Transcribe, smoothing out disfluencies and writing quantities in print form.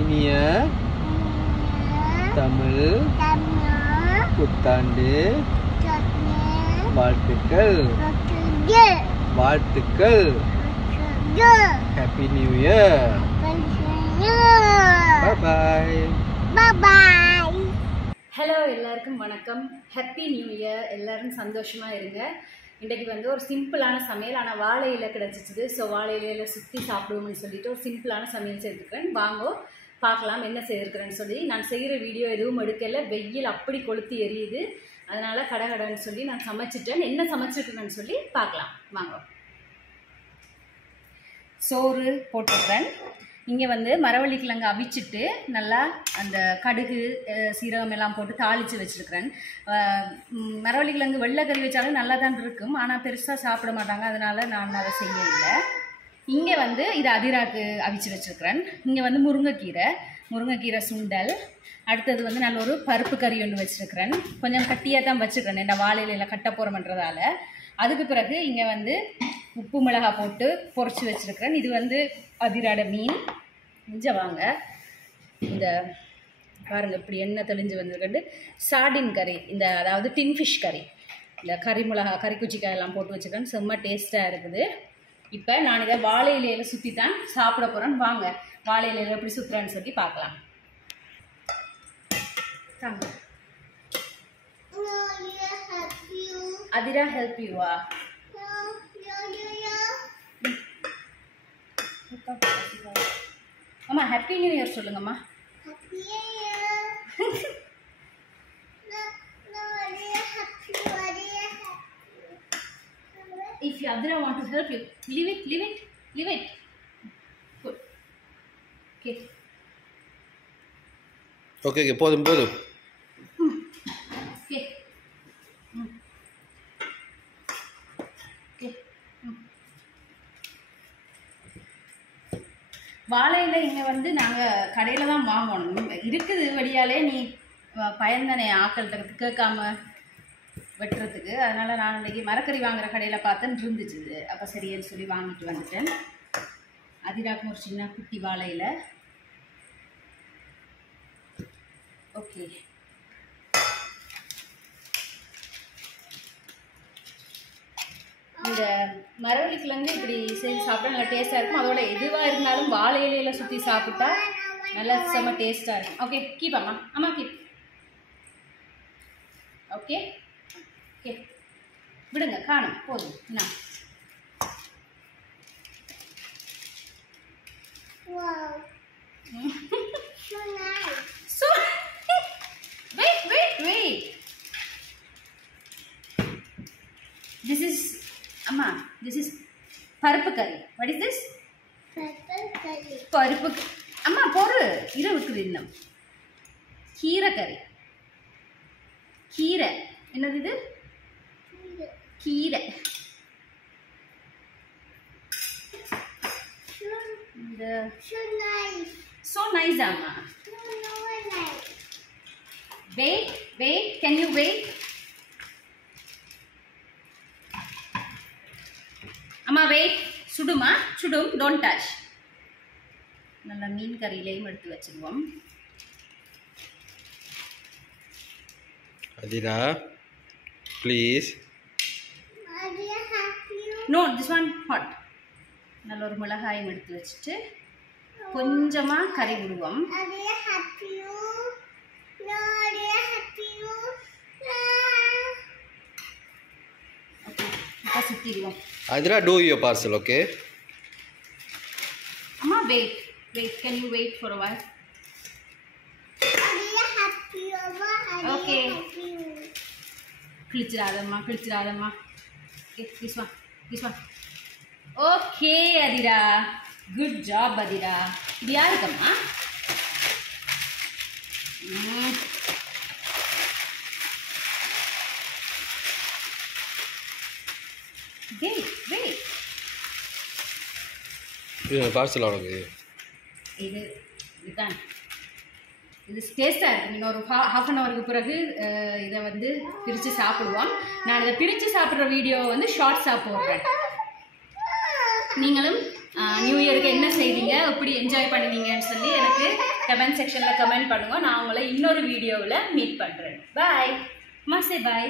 இனிய தமிழ் புத்தாண்டு வாழ்த்துக்கள். வாழ்த்துக்கள். Happy new year. Bye bye. Bye. Hello, எல்லாருக்கும் வணக்கம். Happy new year. எல்லாரும் சந்தோஷமாக இருங்க. இன்றைக்கு வந்து ஒரு சிம்பிளான சமையல், ஆனால் வாழை இலை கிடச்சிச்சுது. ஸோ வாழை இலையில் சுற்றி சாப்பிடுவோம்னு சொல்லிட்டு ஒரு சிம்பிளான சமையல் செய்திருக்கிறேன். வாங்கோ பார்க்கலாம் என்ன செய்திருக்கிறேன்னு சொல்லி. நான் செய்கிற வீடியோ எதுவும் எடுக்கலை, வெயில் அப்படி கொளுத்தி எரியுது. அதனால் கடன்னு சொல்லி நான் சமைச்சிட்டேன். என்ன சமைச்சிருக்கிறேன்னு சொல்லி பார்க்கலாம் வாங்க. சோறு போட்டுக்கிறேன். இங்கே வந்து மரவள்ளி கிழங்கு அவிச்சிட்டு நல்லா அந்த கடுகு சீரகம் எல்லாம் போட்டு தாளித்து வச்சுருக்கிறேன். மரவள்ளி கிழங்கு வெள்ளை கறி வச்சாலும் நல்லா தான் இருக்கும், ஆனால் பெருசாக சாப்பிட மாட்டாங்க, அதனால் நான் அதை செய்ய இல்லை. இங்கே வந்து இது அதிராக்கு அவிச்சு வச்சுருக்கிறேன். இங்கே வந்து முருங்கைக்கீரை சுண்டல். அடுத்தது வந்து நல்ல ஒரு பருப்பு கறி ஒன்று வச்சுருக்கிறேன். கொஞ்சம் கட்டியாக தான் வச்சுருக்கிறேன், இந்த வாழையில கட்ட போகிறோம்ன்றதால. அதுக்கு பிறகு இங்கே வந்து உப்பு மிளகாய் போட்டு பொரிச்சு வச்சுருக்கிறேன். இது வந்து அதிராட மீன். இங்கே வாங்க, இந்த பாருங்கள் இப்படி எண்ணெய் தெளிஞ்சு வந்துருக்கண்டு சார்டின் கறி, இந்த அதாவது டின்ஃபிஷ் கறி. இந்த கறி மிளகா கறிக்குச்சிக்காய் எல்லாம் போட்டு வச்சுருக்கேன். செம்ம டேஸ்ட்டாக இருக்குது. இப்போ நான் இதை வாழை இலையில் சுற்றி தான் சாப்பிட போகிறேன். வாங்க வாழை இலையில் எப்படி சுற்றுறேன்னு சொல்லி பார்க்கலாம். தாங்க அதிரா ஹெல்ப் யூவா? அம்மா ஹாப்பி நியூ இயர் சொல்லுங்கம்மா. If you Adira want to help you, leave it. Good. Okay, போதும். Okay. வாழையில இங்கே வந்து நாங்கள் கடையில் தான் வாங்கணும். இருக்குது வழியாலே, நீ பயந்தனை ஆக்கள்கிட்ட கேட்காம வெட்டுறதுக்கு. அதனால் நான் இன்றைக்கி மரக்கறி வாங்குகிற கடையில் பார்த்தேன்னு இருந்துச்சு. அப்போ சரின்னு சொல்லி வாங்கிட்டு வந்துட்டேன். அதிராக்கும் ஒரு சின்ன குட்டி வாழையில். ஓகே, இந்த மரவள்ளி கிழங்கு இப்படி செஞ்சு சாப்பிட்டா நல்லா டேஸ்ட்டாக இருக்கும். அதோட எதுவாக இருந்தாலும் வாழை இலையில் சுற்றி சாப்பிட்டா நல்லா செம்ம டேஸ்ட்டாக இருக்கும். ஓகே, கீப் அம்மா கீப். ஓகே விடுங்க, காணும் போதும். என்ன so wait, this is பருப்பு கறி. What is this? பருப்பு அம்மா பொறு இருக்குது. இன்னும் கீரை கறி. கீரை என்னது இது? கீரை. So nice அம்மா. Wait, can you wait? அம்மா வெயிட். சுடும், டோன்ட் டச். நல்லா மீன் கறியிலையும் எடுத்து வச்சுருவோம். Athira please. No, this one hot. நல்ல ஒரு மிளகாயும் எடுத்து வச்சுட்டு கொஞ்சமாக கறி விடுவோம். சுற்றிடுவோம். Adira, do your parcel, okay? Amma, wait. Can you wait for a while? Okay. கிழிச்சிடாதம்மா. Okay, this one. Okay, Adira. Good job, Adira. இது யாருக்கம்மா? Wait. இது பார்சல் ஆனது. இதுதான். இது டேஸ்ட்டாக இருக்கும். இன்னொரு ஹாஃப் அன் ஹவருக்கு பிறகு இதை வந்து பிரித்து சாப்பிடுவோம். நான் இதை பிரித்து சாப்பிட்ற வீடியோ வந்து ஷார்ட்ஸாக போடுறேன். நீங்களும் நியூ இயருக்கு என்ன செய்தீங்க, எப்படி என்ஜாய் பண்ணினீங்கன்னு சொல்லி எனக்கு கமெண்ட் செக்ஷனில் கமெண்ட் பண்ணுங்க. நான் உங்களை இன்னொரு வீடியோவில் மீட் பண்ணுறேன். பாய். மாசே பாய்.